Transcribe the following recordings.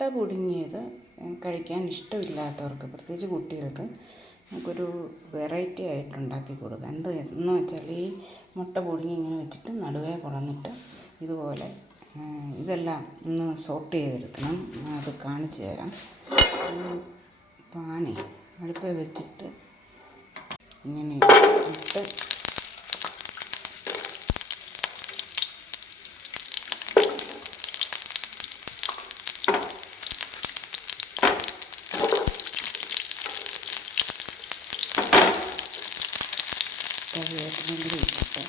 മുട്ട പുഴുങ്ങിയത് കഴിക്കാൻ ഇഷ്ടമില്ലാത്തവർക്ക്, പ്രത്യേകിച്ച് കുട്ടികൾക്ക്, നമുക്കൊരു വെറൈറ്റി ആയിട്ട് ഉണ്ടാക്കി കൊടുക്കാം. എന്ന് വെച്ചാൽ ഈ മുട്ട പുഴുങ്ങി ഇങ്ങനെ വെച്ചിട്ട് നടുവേ പൊളന്നിട്ട് ഇതുപോലെ ഇതെല്ലാം ഒന്ന് സോട്ട് ചെയ്തെടുക്കണം. അത് കാണിച്ചു തരാം. പാനെ അടുപ്പ് വെച്ചിട്ട് ഇങ്ങനെ ഇട്ട് കറിവേപ്പില വെച്ചിട്ട്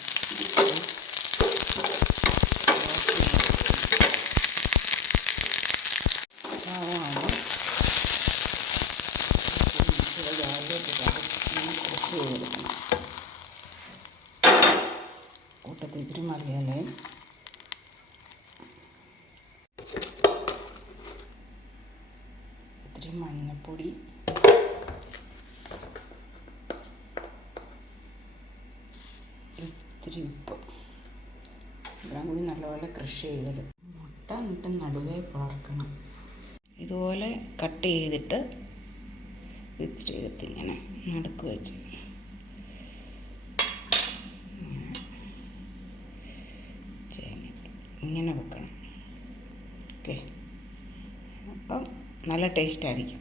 കൂട്ടത്തിൽ ഇത്തിരി മറിയാലേ ഇത്തിരി മഞ്ഞൾപ്പൊടി, ഇത്തിരി ഉപ്പ് എല്ലാം കൂടി നല്ലപോലെ ക്രഷ് ചെയ്തെടുക്കും. മുട്ട എന്നിട്ട് നടുവേ പിളർക്കണം. ഇതുപോലെ കട്ട് ചെയ്തിട്ട് ഇത്തിരി എടുത്തിങ്ങനെ നടുക്ക് വെച്ച് ഇങ്ങനെ വെക്കണം. ഓക്കെ, അപ്പം നല്ല ടേസ്റ്റായിരിക്കും.